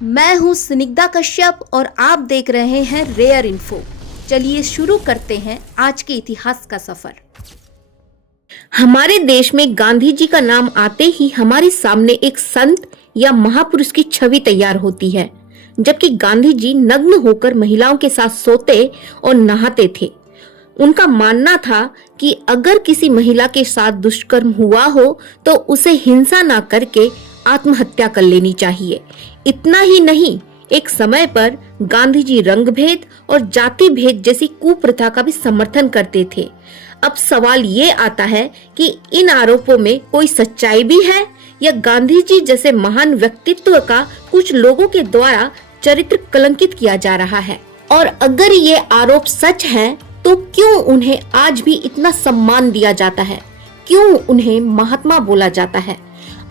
मैं हूं स्निग्धा कश्यप और आप देख रहे हैं रेयर इन्फो। चलिए शुरू करते हैं आज के इतिहास का सफर। हमारे देश में गांधी जी का नाम आते ही हमारे सामने एक संत या महापुरुष की छवि तैयार होती है, जबकि गांधी जी नग्न होकर महिलाओं के साथ सोते और नहाते थे। उनका मानना था कि अगर किसी महिला के साथ दुष्कर्म हुआ हो तो उसे हिंसा ना करके आत्महत्या कर लेनी चाहिए। इतना ही नहीं, एक समय पर गांधी जी रंग भेद और जाति भेद जैसी कुप्रथा का भी समर्थन करते थे। अब सवाल ये आता है कि इन आरोपों में कोई सच्चाई भी है या गांधी जी जैसे महान व्यक्तित्व का कुछ लोगों के द्वारा चरित्र कलंकित किया जा रहा है। और अगर ये आरोप सच है तो क्यों उन्हें आज भी इतना सम्मान दिया जाता है, क्यों उन्हें महात्मा बोला जाता है।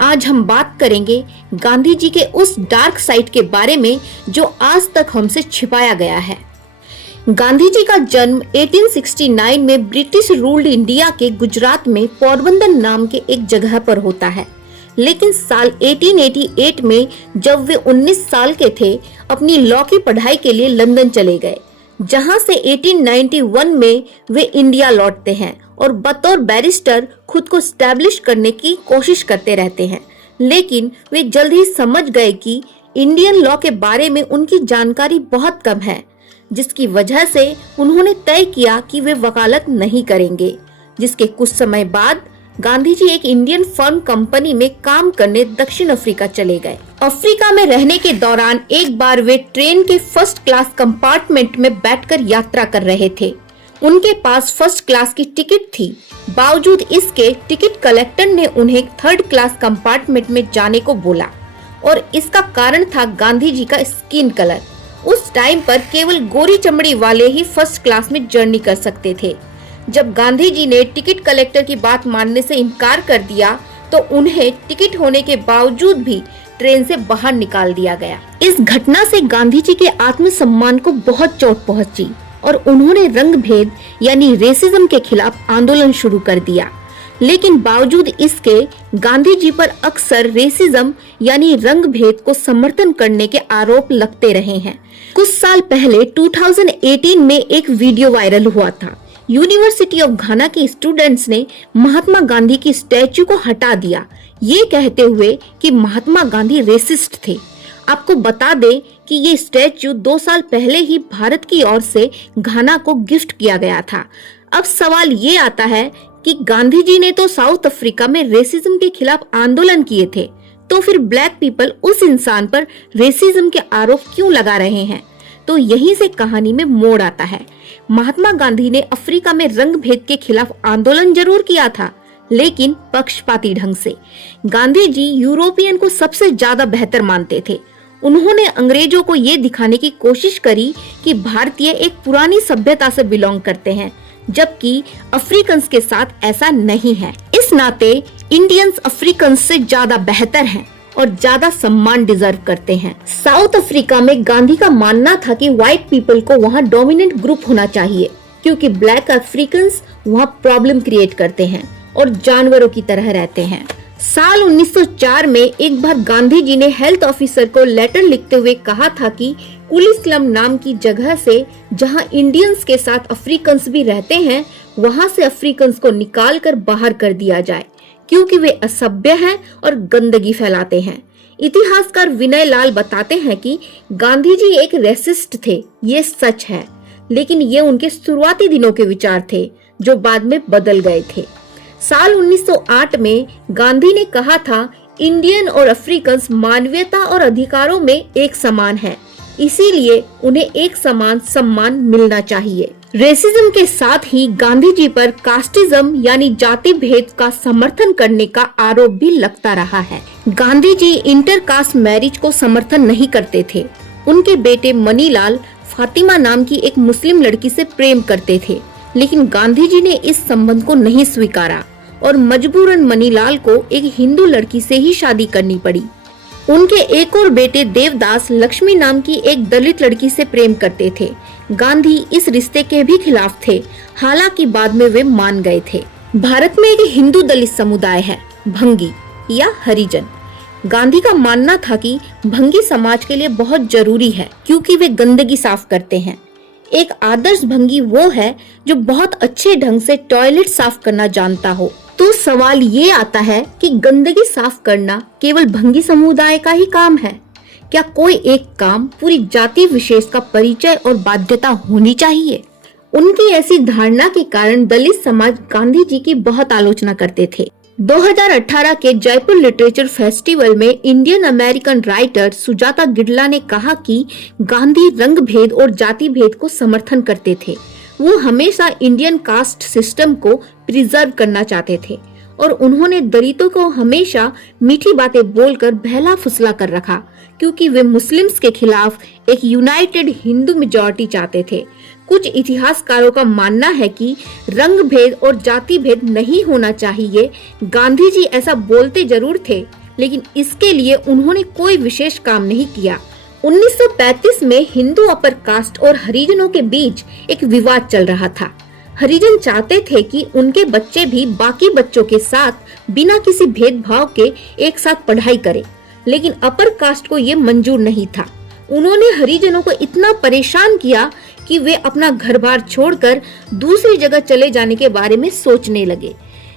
आज हम बात करेंगे गांधी जी के उस डार्क साइड के बारे में जो आज तक हमसे छिपाया गया है। गांधी जी का जन्म 1869 में ब्रिटिश रूल्ड इंडिया के गुजरात में पोरबंदर नाम के एक जगह पर होता है। लेकिन साल 1888 में जब वे 19 साल के थे, अपनी लॉ की पढ़ाई के लिए लंदन चले गए, जहां से 1891 में वे इंडिया लौटते हैं और बतौर बैरिस्टर खुद को स्टैब्लिश करने की कोशिश करते रहते हैं। लेकिन वे जल्द ही समझ गए कि इंडियन लॉ के बारे में उनकी जानकारी बहुत कम है, जिसकी वजह से उन्होंने तय किया कि वे वकालत नहीं करेंगे। जिसके कुछ समय बाद गांधी जी एक इंडियन फर्म कंपनी में काम करने दक्षिण अफ्रीका चले गए। अफ्रीका में रहने के दौरान एक बार वे ट्रेन के फर्स्ट क्लास कंपार्टमेंट में बैठकर यात्रा कर रहे थे। उनके पास फर्स्ट क्लास की टिकट थी, बावजूद इसके टिकट कलेक्टर ने उन्हें थर्ड क्लास कंपार्टमेंट में जाने को बोला और इसका कारण था गांधी जी का स्किन कलर। उस टाइम पर केवल गोरी चमड़ी वाले ही फर्स्ट क्लास में जर्नी कर सकते थे। जब गांधी जी ने टिकट कलेक्टर की बात मानने से इनकार कर दिया तो उन्हें टिकट होने के बावजूद भी ट्रेन से बाहर निकाल दिया गया। इस घटना से गांधी जी के आत्मसम्मान को बहुत चोट पहुंची और उन्होंने रंग भेद यानी रेसिज्म के खिलाफ आंदोलन शुरू कर दिया। लेकिन बावजूद इसके गांधी जी पर अक्सर रेसिज्म यानी रंग भेद को समर्थन करने के आरोप लगते रहे हैं। कुछ साल पहले 2018 में एक वीडियो वायरल हुआ था। यूनिवर्सिटी ऑफ घाना के स्टूडेंट्स ने महात्मा गांधी की स्टैच्यू को हटा दिया, ये कहते हुए कि महात्मा गांधी रेसिस्ट थे। आपको बता दें कि ये स्टैच्यू 2 साल पहले ही भारत की ओर से घाना को गिफ्ट किया गया था। अब सवाल ये आता है कि गांधी जी ने तो साउथ अफ्रीका में रेसिज्म के खिलाफ आंदोलन किए थे, तो फिर ब्लैक पीपल उस इंसान पर रेसिज्म के आरोप क्यों लगा रहे हैं। तो यहीं से कहानी में मोड़ आता है। महात्मा गांधी ने अफ्रीका में रंग भेद के खिलाफ आंदोलन जरूर किया था, लेकिन पक्षपाती ढंग से। गांधी जी यूरोपियन को सबसे ज्यादा बेहतर मानते थे। उन्होंने अंग्रेजों को ये दिखाने की कोशिश करी कि भारतीय एक पुरानी सभ्यता से बिलोंग करते हैं, जबकि अफ्रीकन्स के साथ ऐसा नहीं है। इस नाते इंडियंस अफ्रीकन्स से ज्यादा बेहतर हैं और ज्यादा सम्मान डिजर्व करते हैं। साउथ अफ्रीका में गांधी का मानना था कि व्हाइट पीपल को वहाँ डोमिनेंट ग्रुप होना चाहिए, क्योंकि ब्लैक अफ्रीकन्स वहाँ प्रॉब्लम क्रिएट करते हैं और जानवरों की तरह रहते हैं। साल 1904 में एक बार गांधी जी ने हेल्थ ऑफिसर को लेटर लिखते हुए कहा था कि कुलीस्लम नाम की जगह से, जहां इंडियंस के साथ अफ्रीकन्स भी रहते हैं, वहां से अफ्रीकन्स को निकाल कर बाहर कर दिया जाए, क्योंकि वे असभ्य हैं और गंदगी फैलाते हैं। इतिहासकार विनय लाल बताते हैं कि गांधी जी एक रेसिस्ट थे, ये सच है, लेकिन ये उनके शुरुआती दिनों के विचार थे जो बाद में बदल गए थे। साल 1908 में गांधी ने कहा था, इंडियन और अफ्रीकन्स मानवीयता और अधिकारों में एक समान है, इसीलिए उन्हें एक समान सम्मान मिलना चाहिए। रेसिज्म के साथ ही गांधी जी पर कास्टिज्म यानी जाति भेद का समर्थन करने का आरोप भी लगता रहा है। गांधी जी इंटरकास्ट मैरिज को समर्थन नहीं करते थे। उनके बेटे मनीलाल फातिमा नाम की एक मुस्लिम लड़की से प्रेम करते थे, लेकिन गांधी जी ने इस संबंध को नहीं स्वीकारा और मजबूरन मनीलाल को एक हिंदू लड़की से ही शादी करनी पड़ी। उनके एक और बेटे देवदास लक्ष्मी नाम की एक दलित लड़की से प्रेम करते थे। गांधी इस रिश्ते के भी खिलाफ थे, हालांकि बाद में वे मान गए थे। भारत में एक हिंदू दलित समुदाय है, भंगी या हरिजन। गांधी का मानना था कि भंगी समाज के लिए बहुत जरूरी है क्योंकि वे गंदगी साफ करते हैं। एक आदर्श भंगी वो है जो बहुत अच्छे ढंग से टॉयलेट साफ करना जानता हो। तो सवाल ये आता है कि गंदगी साफ करना केवल भंगी समुदाय का ही काम है? क्या कोई एक काम पूरी जाति विशेष का परिचय और बाध्यता होनी चाहिए? उनकी ऐसी धारणा के कारण दलित समाज गांधी जी की बहुत आलोचना करते थे। 2018 के जयपुर लिटरेचर फेस्टिवल में Indian American writer Sujata Gidla ने कहा कि गांधी रंग भेद और जाति भेद को समर्थन करते थे। वो हमेशा इंडियन कास्ट सिस्टम को प्रिजर्व करना चाहते थे और उन्होंने दलितों को हमेशा मीठी बातें बोलकर बहला फुसला कर रखा क्योंकि वे मुस्लिम्स के खिलाफ एक यूनाइटेड हिंदू मेजॉरिटी चाहते थे। कुछ इतिहासकारों का मानना है कि रंग भेद और जाति भेद नहीं होना चाहिए। गांधी जी ऐसा बोलते जरूर थे, लेकिन इसके लिए उन्होंने कोई विशेष काम नहीं किया। 1935 में हिंदू अपर कास्ट और हरिजनों के बीच एक विवाद चल रहा था। हरिजन चाहते थे कि उनके बच्चे भी बाकी बच्चों के साथ बिना किसी भेदभाव के एक साथ पढ़ाई करें, लेकिन अपर कास्ट को ये मंजूर नहीं था। उन्होंने हरिजनों को इतना परेशान किया कि वे अपना घर-बार छोड़कर दूसरी जगह चले जाने के बारे में सोचने लगे।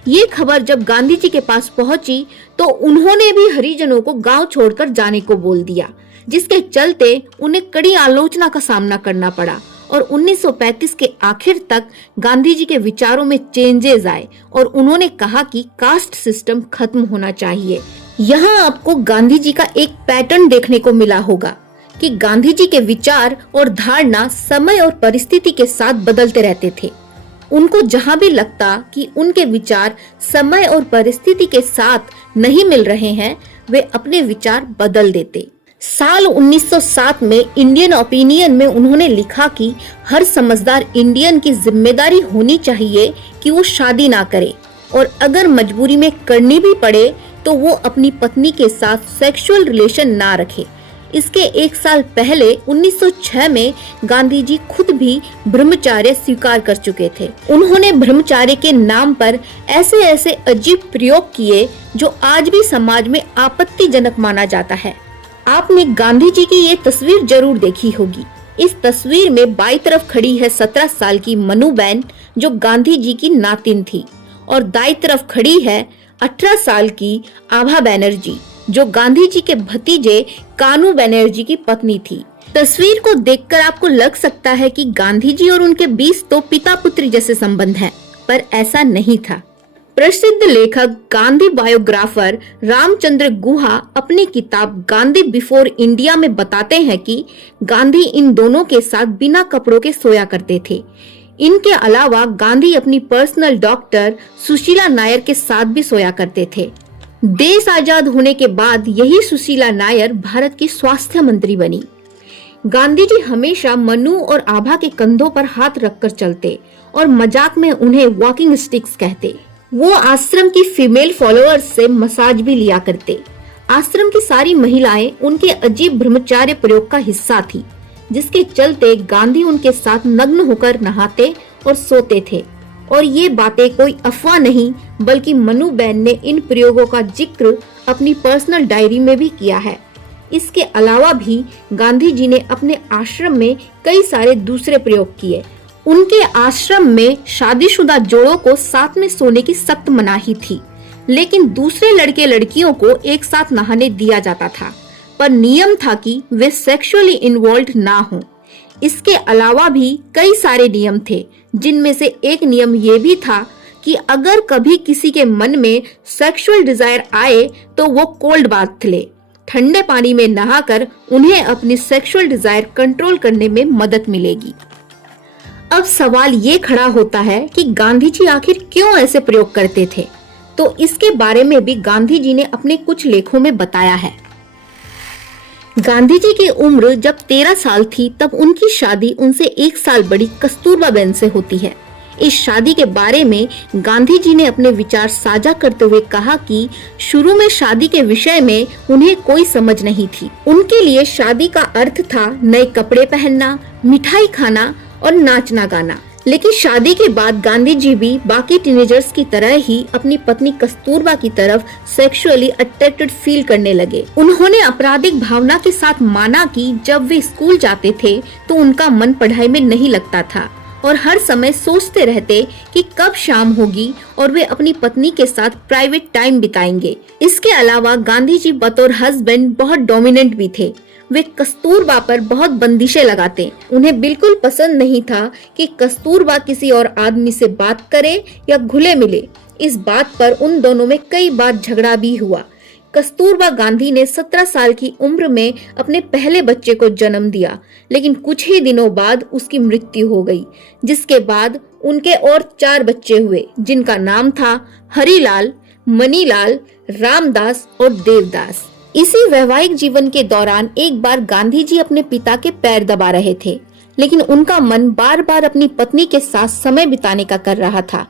ये खबर जब गांधी जी के पास पहुंची तो उन्होंने भी हरिजनों को गांव छोड़कर जाने को बोल दिया, जिसके चलते उन्हें कड़ी आलोचना का सामना करना पड़ा और 1935 के आखिर तक गांधी जी के विचारों में चेंजेस आए और उन्होंने कहा कि कास्ट सिस्टम खत्म होना चाहिए। यहाँ आपको गांधी जी का एक पैटर्न देखने को मिला होगा कि गांधी जी के विचार और धारणा समय और परिस्थिति के साथ बदलते रहते थे। उनको जहाँ भी लगता कि उनके विचार समय और परिस्थिति के साथ नहीं मिल रहे हैं, वे अपने विचार बदल देते। साल 1907 में इंडियन ओपिनियन में उन्होंने लिखा कि हर समझदार इंडियन की जिम्मेदारी होनी चाहिए कि वो शादी ना करे और अगर मजबूरी में करनी भी पड़े तो वो अपनी पत्नी के साथ सेक्सुअल रिलेशन ना रखे। इसके एक साल पहले 1906 में गांधी जी खुद भी ब्रह्मचार्य स्वीकार कर चुके थे। उन्होंने ब्रह्मचार्य के नाम पर ऐसे ऐसे अजीब प्रयोग किए जो आज भी समाज में आपत्तिजनक माना जाता है। आपने गांधी जी की ये तस्वीर जरूर देखी होगी। इस तस्वीर में बाईं तरफ खड़ी है 17 साल की मनुबेन जो गांधी जी की नातिन थी और दाईं तरफ खड़ी है 18 साल की आभा बनर्जी जो गांधी जी के भतीजे कानू बनर्जी की पत्नी थी। तस्वीर को देखकर आपको लग सकता है कि गांधी जी और उनके बीच तो पिता पुत्री जैसे संबंध हैं, पर ऐसा नहीं था। प्रसिद्ध लेखक गांधी बायोग्राफर रामचंद्र गुहा अपनी किताब गांधी बिफोर इंडिया में बताते हैं कि गांधी इन दोनों के साथ बिना कपड़ों के सोया करते थे। इनके अलावा गांधी अपनी पर्सनल डॉक्टर सुशीला नायर के साथ भी सोया करते थे। देश आजाद होने के बाद यही सुशीला नायर भारत की स्वास्थ्य मंत्री बनी। गांधी जी हमेशा मनु और आभा के कंधों पर हाथ रखकर चलते और मजाक में उन्हें वॉकिंग स्टिक्स कहते। वो आश्रम की फीमेल फॉलोअर्स से मसाज भी लिया करते। आश्रम की सारी महिलाएं उनके अजीब ब्रह्मचार्य प्रयोग का हिस्सा थी, जिसके चलते गांधी उनके साथ नग्न होकर नहाते और सोते थे। और ये बातें कोई अफवाह नहीं बल्कि मनुबेन ने इन प्रयोगों का जिक्र अपनी पर्सनल डायरी में भी किया है। इसके अलावा भी गांधी जी ने अपने आश्रम में कई सारे दूसरे प्रयोग किए। उनके आश्रम में शादीशुदा जोड़ों को साथ में सोने की सख्त मनाही थी, लेकिन दूसरे लड़के लड़कियों को एक साथ नहाने दिया जाता था, पर नियम था कि वे सेक्सुअली इन्वॉल्व ना हों। इसके अलावा भी कई सारे नियम थे, जिनमें से एक नियम ये भी था कि अगर कभी किसी के मन में सेक्सुअल डिजायर आए तो वो कोल्ड बाथ ले, ठंडे पानी में नहाकर उन्हें अपनी सेक्सुअल डिजायर कंट्रोल करने में मदद मिलेगी। अब सवाल ये खड़ा होता है कि गांधी जी आखिर क्यों ऐसे प्रयोग करते थे, तो इसके बारे में भी गांधी जी ने अपने कुछ लेखों में बताया है। गांधी जी की उम्र जब 13 साल थी तब उनकी शादी उनसे 1 साल बड़ी कस्तूरबा बेन से होती है। इस शादी के बारे में गांधी जी ने अपने विचार साझा करते हुए कहा कि शुरू में शादी के विषय में उन्हें कोई समझ नहीं थी। उनके लिए शादी का अर्थ था नए कपड़े पहनना, मिठाई खाना और नाचना गाना। लेकिन शादी के बाद गांधी जी भी बाकी टीनेजर्स की तरह ही अपनी पत्नी कस्तूरबा की तरफ सेक्सुअली अट्रैक्टेड फील करने लगे। उन्होंने आपराधिक भावना के साथ माना कि जब वे स्कूल जाते थे तो उनका मन पढ़ाई में नहीं लगता था और हर समय सोचते रहते कि कब शाम होगी और वे अपनी पत्नी के साथ प्राइवेट टाइम बिताएंगे। इसके अलावा गांधी जी बतौर हस्बैंड बहुत डोमिनेंट भी थे। वे कस्तूरबा पर बहुत बंदिशें लगाते। उन्हें बिल्कुल पसंद नहीं था कि कस्तूरबा किसी और आदमी से बात करे या घुले मिले। इस बात पर उन दोनों में कई बार झगड़ा भी हुआ। कस्तूरबा गांधी ने 17 साल की उम्र में अपने पहले बच्चे को जन्म दिया, लेकिन कुछ ही दिनों बाद उसकी मृत्यु हो गई, जिसके बाद उनके और 4 बच्चे हुए, जिनका नाम था हरिलाल, मनीलाल, रामदास और देवदास। इसी वैवाहिक जीवन के दौरान एक बार गांधी जी अपने पिता के पैर दबा रहे थे, लेकिन उनका मन बार बार अपनी पत्नी के साथ समय बिताने का कर रहा था।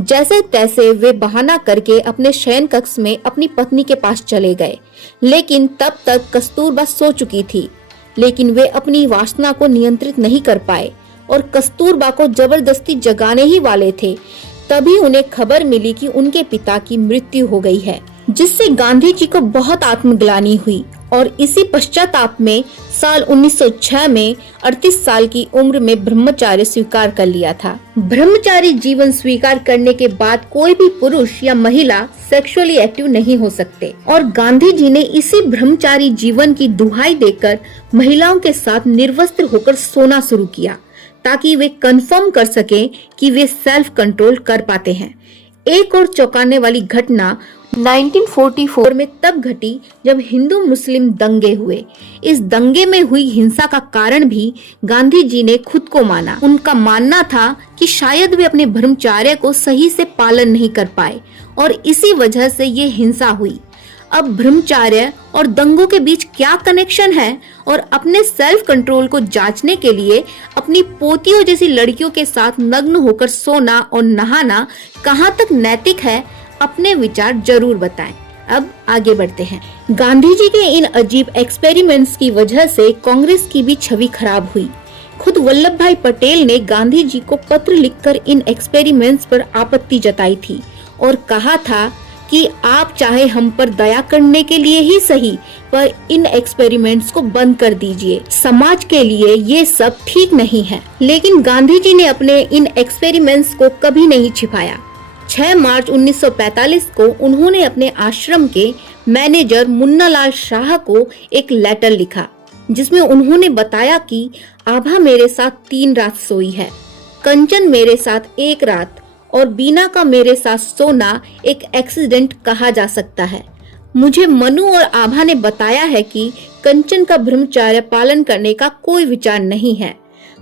जैसे तैसे वे बहाना करके अपने शयन कक्ष में अपनी पत्नी के पास चले गए, लेकिन तब तक कस्तूरबा सो चुकी थी। लेकिन वे अपनी वासना को नियंत्रित नहीं कर पाए और कस्तूरबा को जबरदस्ती जगाने ही वाले थे। तभी उन्हें खबर मिली कि उनके पिता की मृत्यु हो गई है, जिससे गांधी जी को बहुत आत्मग्लानि हुई और इसी पश्चाताप में साल 1906 में 38 साल की उम्र में ब्रह्मचार्य स्वीकार कर लिया था। ब्रह्मचारी जीवन स्वीकार करने के बाद कोई भी पुरुष या महिला सेक्सुअली एक्टिव नहीं हो सकते और गांधी जी ने इसी ब्रह्मचारी जीवन की दुहाई देकर महिलाओं के साथ निर्वस्त्र होकर सोना शुरू किया, ताकि वे कंफर्म कर सकें कि वे सेल्फ कंट्रोल कर पाते हैं। एक और चौंकाने वाली घटना 1944 में तब घटी जब हिंदू मुस्लिम दंगे हुए। इस दंगे में हुई हिंसा का कारण भी गांधी जी ने खुद को माना। उनका मानना था कि शायद वे अपने ब्रह्मचर्य को सही से पालन नहीं कर पाए और इसी वजह से ये हिंसा हुई। अब ब्रह्मचर्य और दंगों के बीच क्या कनेक्शन है और अपने सेल्फ कंट्रोल को जांचने के लिए अपनी पोतियों जैसी लड़कियों के साथ नग्न होकर सोना और नहाना कहाँ तक नैतिक है, अपने विचार जरूर बताएं। अब आगे बढ़ते हैं। गांधी जी के इन अजीब एक्सपेरिमेंट्स की वजह से कांग्रेस की भी छवि खराब हुई। खुद वल्लभ भाई पटेल ने गांधी जी को पत्र लिखकर इन एक्सपेरिमेंट्स पर आपत्ति जताई थी और कहा था कि आप चाहे हम पर दया करने के लिए ही सही, पर इन एक्सपेरिमेंट्स को बंद कर दीजिए। समाज के लिए ये सब ठीक नहीं है। लेकिन गांधी जी ने अपने इन एक्सपेरिमेंट्स को कभी नहीं छिपाया। 6 मार्च 1945 को उन्होंने अपने आश्रम के मैनेजर मुन्नालाल शाह को एक लेटर लिखा, जिसमें उन्होंने बताया कि आभा मेरे साथ 3 रात सोई है, कंचन मेरे साथ 1 रात और बीना का मेरे साथ सोना एक एक्सीडेंट कहा जा सकता है। मुझे मनु और आभा ने बताया है कि कंचन का ब्रह्मचर्य पालन करने का कोई विचार नहीं है।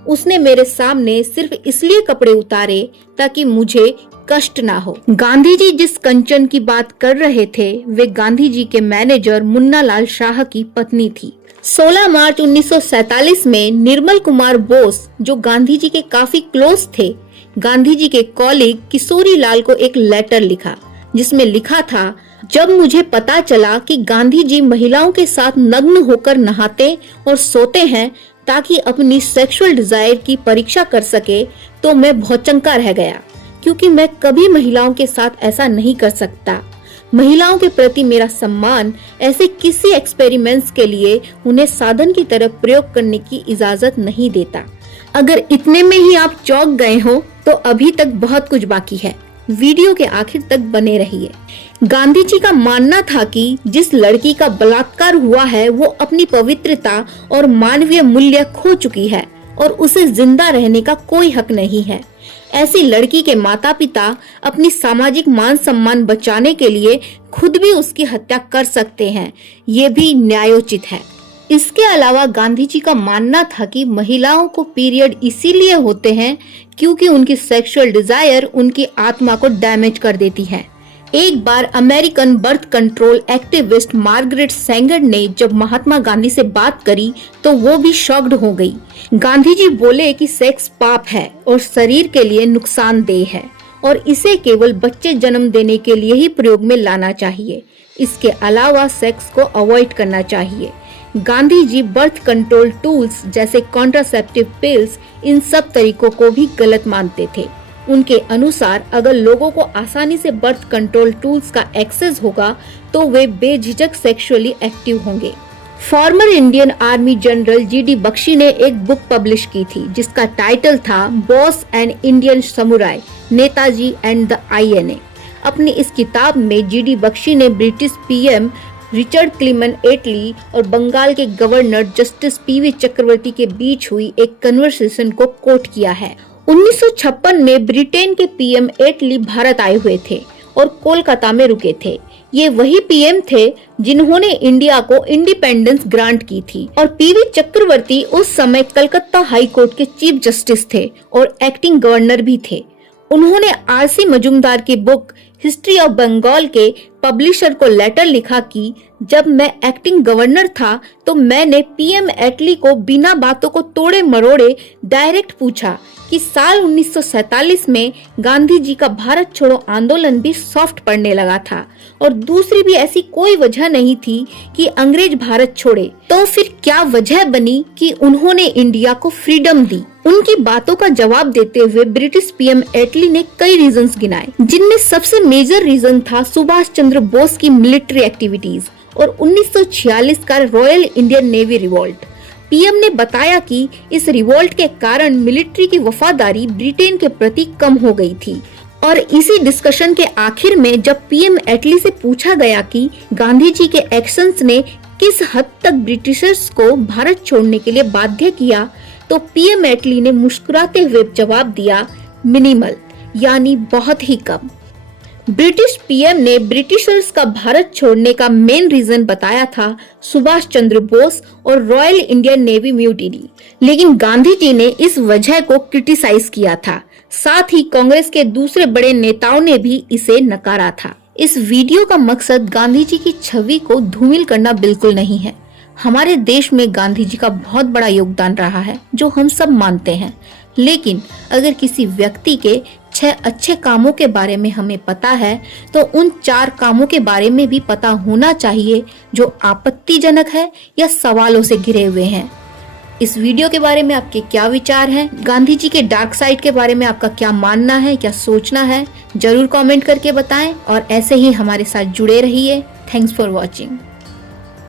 उसने मेरे सामने सिर्फ इसलिए कपड़े उतारे ताकि मुझे कष्ट ना हो। गांधी जी जिस कंचन की बात कर रहे थे वे गांधी जी के मैनेजर मुन्नालाल शाह की पत्नी थी। 16 मार्च 1947 में निर्मल कुमार बोस, जो गांधी जी के काफी क्लोज थे, गांधी जी के कॉलीग किशोरी लाल को एक लेटर लिखा, जिसमें लिखा था, जब मुझे पता चला कि गांधी जी महिलाओं के साथ नग्न होकर नहाते और सोते हैं ताकि अपनी सेक्सुअल डिजायर की परीक्षा कर सके, तो मैं भौचक्का रह गया, क्योंकि मैं कभी महिलाओं के साथ ऐसा नहीं कर सकता। महिलाओं के प्रति मेरा सम्मान ऐसे किसी एक्सपेरिमेंट्स के लिए उन्हें साधन की तरह प्रयोग करने की इजाजत नहीं देता। अगर इतने में ही आप चौंक गए हो तो अभी तक बहुत कुछ बाकी है। वीडियो के आखिर तक बने रहिए। गांधी जी का मानना था कि जिस लड़की का बलात्कार हुआ है वो अपनी पवित्रता और मानवीय मूल्य खो चुकी है और उसे जिंदा रहने का कोई हक नहीं है। ऐसी लड़की के माता पिता अपनी सामाजिक मान सम्मान बचाने के लिए खुद भी उसकी हत्या कर सकते हैं, ये भी न्यायोचित है। इसके अलावा गांधी जी का मानना था कि महिलाओं को पीरियड इसीलिए होते हैं क्योंकि उनकी सेक्सुअल डिजायर उनकी आत्मा को डैमेज कर देती है। एक बार American birth control activist Margaret Sanger ने जब महात्मा गांधी से बात करी तो वो भी शॉक्ड हो गई। गांधी जी बोले कि सेक्स पाप है और शरीर के लिए नुकसानदेह है और इसे केवल बच्चे जन्म देने के लिए ही प्रयोग में लाना चाहिए। इसके अलावा सेक्स को अवॉइड करना चाहिए। Gandhi ji birth control tools जैसे कॉन्ट्रासेप्टिव पिल्स इन सब तरीकों को भी गलत मानते थे। उनके अनुसार अगर लोगों को आसानी से बर्थ कंट्रोल टूल्स का एक्सेस होगा तो वे बेझिझक सेक्सुअली एक्टिव होंगे। Former Indian army general GD Bakshi ने एक बुक पब्लिश की थी जिसका टाइटल था Bose and Indian samurai, Netaji and the INA। अपनी इस किताब में जीडी बख्शी ने British PM Richard Clement Attlee और बंगाल के गवर्नर जस्टिस PV चक्रवर्ती के बीच हुई एक कन्वर्सेशन को कोट किया है। 1956 में ब्रिटेन के पीएम एटली भारत आए हुए थे और कोलकाता में रुके थे। ये वही पीएम थे जिन्होंने इंडिया को इंडिपेंडेंस ग्रांट की थी और PV चक्रवर्ती उस समय कलकत्ता हाई कोर्ट के चीफ जस्टिस थे और एक्टिंग गवर्नर भी थे। उन्होंने RC मजूमदार की बुक हिस्ट्री ऑफ बंगाल के पब्लिशर को लेटर लिखा कि जब मैं एक्टिंग गवर्नर था तो मैंने पीएम एटली को बिना बातों को तोड़े मरोड़े डायरेक्ट पूछा कि साल 1947 में गांधी जी का भारत छोड़ो आंदोलन भी सॉफ्ट पड़ने लगा था और दूसरी भी ऐसी कोई वजह नहीं थी कि अंग्रेज भारत छोड़े, तो फिर क्या वजह बनी कि उन्होंने इंडिया को फ्रीडम दी। उनकी बातों का जवाब देते हुए ब्रिटिश पीएम एटली ने कई रीजंस गिनाए, जिनमें सबसे मेजर रीजन था सुभाष चंद्र बोस की मिलिट्री एक्टिविटीज और 1946 का royal Indian navy revolt. PM ने बताया कि इस रिवॉल्ट के कारण मिलिट्री की वफादारी ब्रिटेन के प्रति कम हो गई थी और इसी डिस्कशन के आखिर में जब पीएम एटली से पूछा गया कि गांधी जी के एक्शंस ने किस हद तक ब्रिटिशर्स को भारत छोड़ने के लिए बाध्य किया, तो पीएम एटली ने मुस्कुराते हुए जवाब दिया, मिनिमल, यानी बहुत ही कम। ब्रिटिश पीएम ने ब्रिटिशर्स का भारत छोड़ने का मेन रीजन बताया था सुभाष चंद्र बोस और रॉयल इंडियन नेवी म्यूटिनी, लेकिन गांधी जी ने इस वजह को क्रिटिसाइज किया था। साथ ही कांग्रेस के दूसरे बड़े नेताओं ने भी इसे नकारा था। इस वीडियो का मकसद गांधी जी की छवि को धूमिल करना बिल्कुल नहीं है। हमारे देश में गांधी जी का बहुत बड़ा योगदान रहा है जो हम सब मानते हैं, लेकिन अगर किसी व्यक्ति के 6 अच्छे कामों के बारे में हमें पता है तो उन 4 कामों के बारे में भी पता होना चाहिए जो आपत्तिजनक है या सवालों से घिरे हुए हैं। इस वीडियो के बारे में आपके क्या विचार हैं? गांधी जी के डार्क साइड के बारे में आपका क्या मानना है, क्या सोचना है? जरूर कमेंट करके बताएं और ऐसे ही हमारे साथ जुड़े रहिए। Thanks for watching.